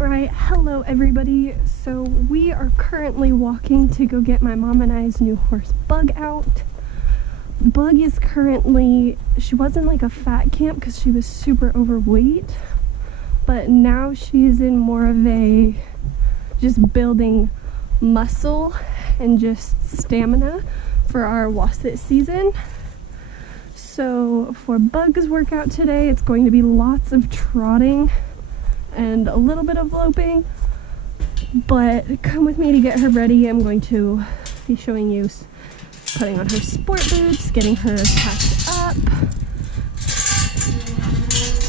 Right, hello everybody. So we are currently walking to go get my mom and I's new horse Bug out. Bug is currently, she was in like a fat camp because she was super overweight, but now she's in more of a just building muscle and just stamina for our Wasset season. So for Bug's workout today, it's going to be lots of trotting and a little bit of loping, but come with me to get her ready. I'm going to be showing you putting on her sport boots, getting her packed up.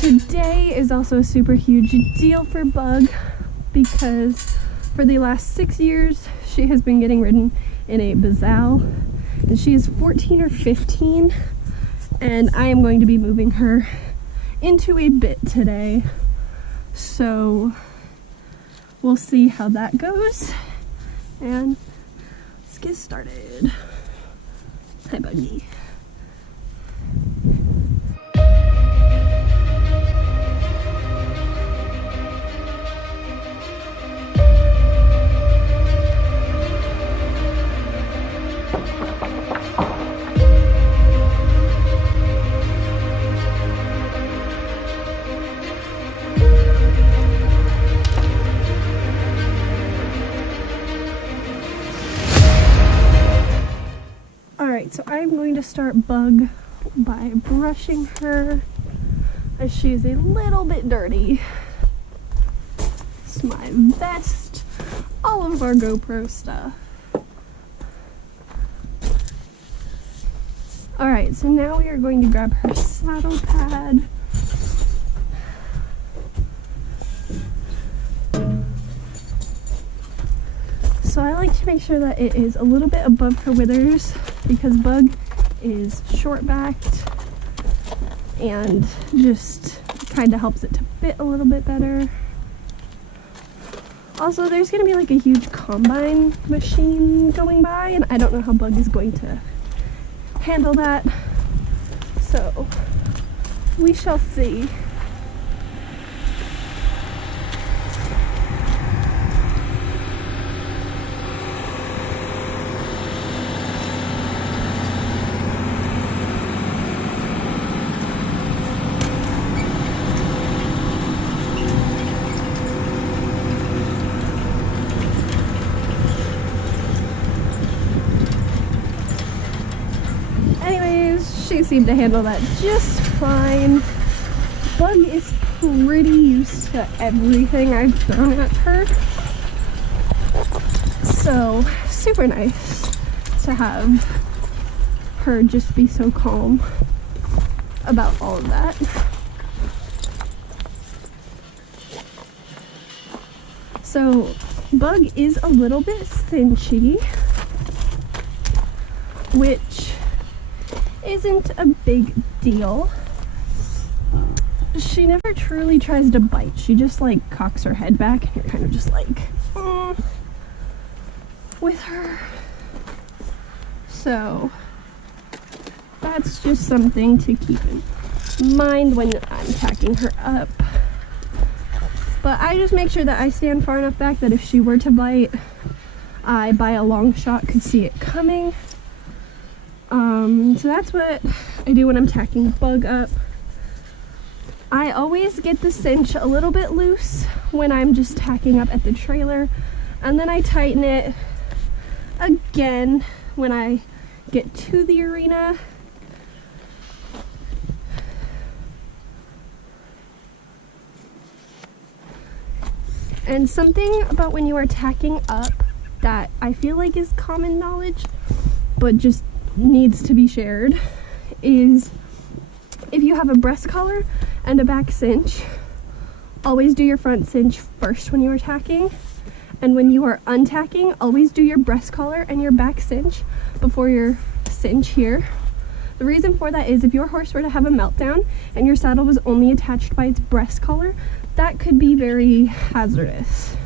Today is also a super huge deal for Bug because for the last 6 years she has been getting ridden in a Bazal, and she is 14 or 15, and I am going to be moving her into a bit today. So we'll see how that goes, and let's get started. Hi, Buggy. Alright, so I'm going to start Bug by brushing her as she is a little bit dirty. It's my vest, all of our GoPro stuff. Alright, so now we are going to grab her saddle pad. So I like to make sure that it is a little bit above her withers because Bug is short-backed and just kind of helps it to fit a little bit better. Also, there's going to be like a huge combine machine going by, and I don't know how Bug is going to handle that. So we shall see. She seemed to handle that just fine. Bug is pretty used to everything I've thrown at her. So, super nice to have her just be so calm about all of that. So, Bug is a little bit cinchy, which isn't a big deal. She never truly tries to bite. She just like cocks her head back and you're kind of just like with her. So that's just something to keep in mind when I'm packing her up. But I just make sure that I stand far enough back that if she were to bite, I by a long shot could see it coming. So that's what I do when I'm tacking Bug up. I always get the cinch a little bit loose when I'm just tacking up at the trailer, and then I tighten it again when I get to the arena. And something about when you are tacking up that I feel like is common knowledge, but just needs to be shared, is if you have a breast collar and a back cinch, always do your front cinch first when you are tacking, and when you are untacking, always do your breast collar and your back cinch before your cinch here. The reason for that is if your horse were to have a meltdown and your saddle was only attached by its breast collar, that could be very hazardous,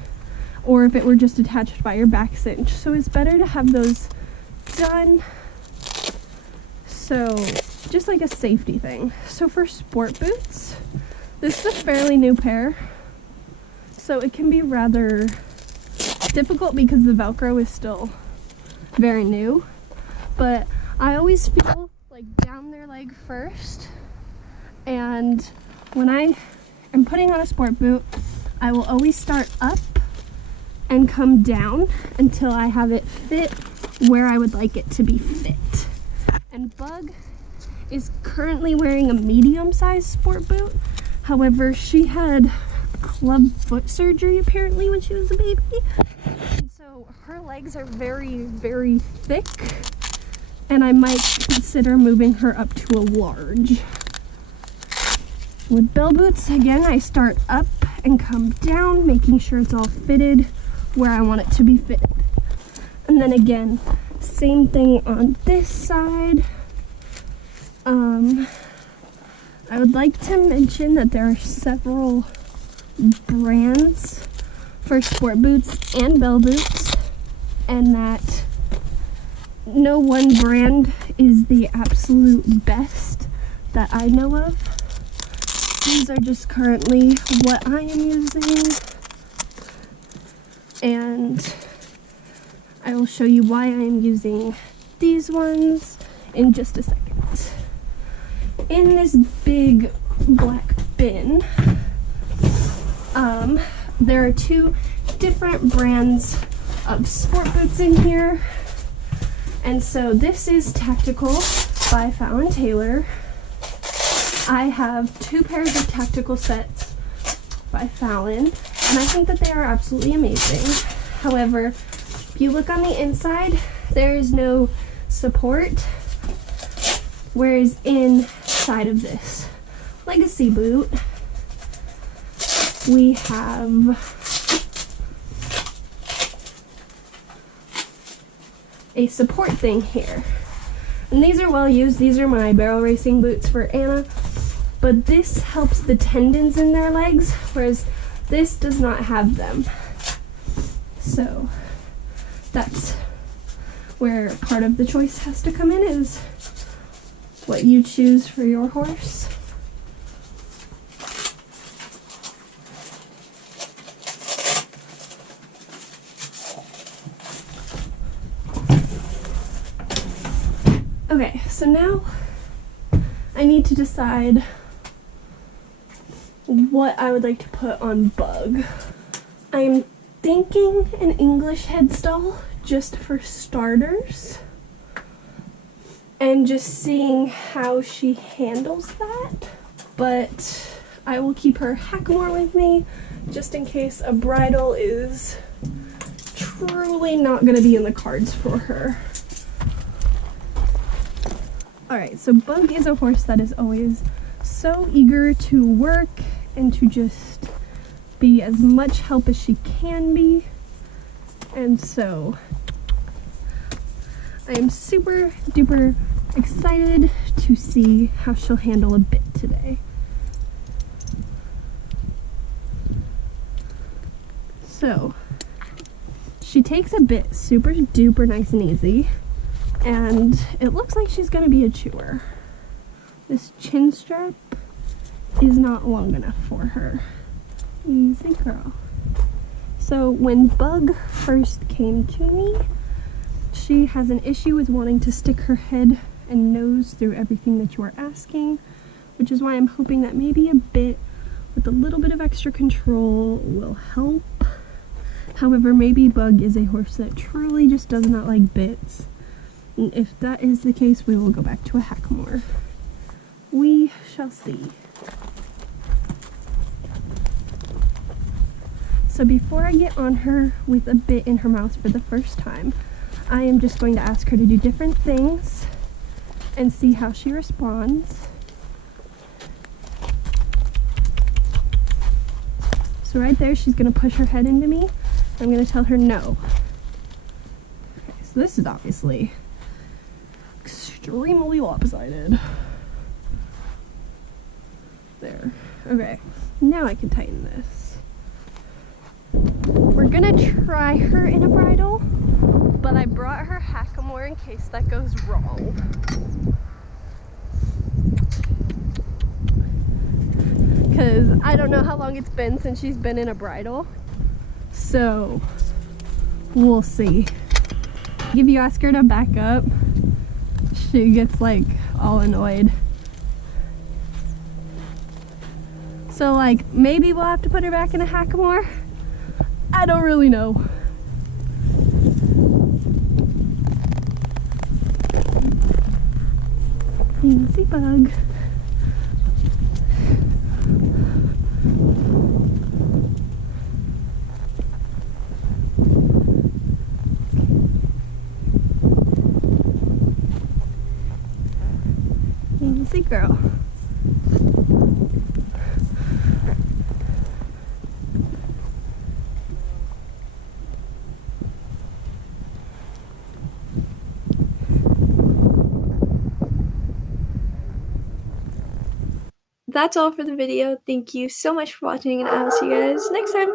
or if it were just attached by your back cinch. So it's better to have those done. So just like a safety thing. So for sport boots, this is a fairly new pair. so it can be rather difficult because the Velcro is still very new, but I always feel like down their leg first, and when I am putting on a sport boot, I will always start up and come down until I have it fit where I would like it to be fit. And Bug is currently wearing a medium-sized sport boot. However, she had club foot surgery apparently when she was a baby. And so her legs are very, very thick, and I might consider moving her up to a large. With Bell boots, again, I start up and come down, making sure it's all fitted where I want it to be fitted. And then again, same thing on this side. I would like to mention that there are several brands for sport boots and Bell boots, and that no one brand is the absolute best that I know of. These are just currently what I am using, and I will show you why I am using these ones in just a second. In this big black bin, there are two different brands of sport boots in here. And so this is Tactical by Fallon Taylor. I have two pairs of Tactical sets by Fallon, and I think that they are absolutely amazing. However, if you look on the inside, there is no support, whereas inside of this Legacy boot, we have a support thing here. And these are well used. These are my barrel racing boots for Anna, but this helps the tendons in their legs, whereas this does not have them. So that's where part of the choice has to come in, is what you choose for your horse. Okay, so now I need to decide what I would like to put on Bug. I'm thinking an English headstall just for starters, and just seeing how she handles that. But I will keep her Hackamore with me just in case a bridle is truly not going to be in the cards for her. Alright, so Bug is a horse that is always so eager to work and to just be as much help as she can be. And so I am super duper excited to see how she'll handle a bit today. So she takes a bit super duper nice and easy, and it looks like she's gonna be a chewer. This chin strap is not long enough for her. Easy girl. So when Bug first came to me, she has an issue with wanting to stick her head and nose through everything that you are asking, which is why I'm hoping that maybe a bit with a little bit of extra control will help. However, maybe Bug is a horse that truly just does not like bits. And if that is the case, we will go back to a Hackamore. We shall see. So before I get on her with a bit in her mouth for the first time, I am just going to ask her to do different things and see how she responds. So right there, she's going to push her head into me. I'm going to tell her no. Okay, so this is obviously extremely lopsided. There. Okay, now I can tighten this. We're gonna try her in a bridle, but I brought her Hackamore in case that goes wrong. because I don't know how long it's been since she's been in a bridle. So we'll see. If you ask her to back up, she gets like all annoyed. So like maybe we'll have to put her back in a hackamore. I don't really know. Easy bug. Easy girl. That's all for the video. Thank you so much for watching, and I will see you guys next time.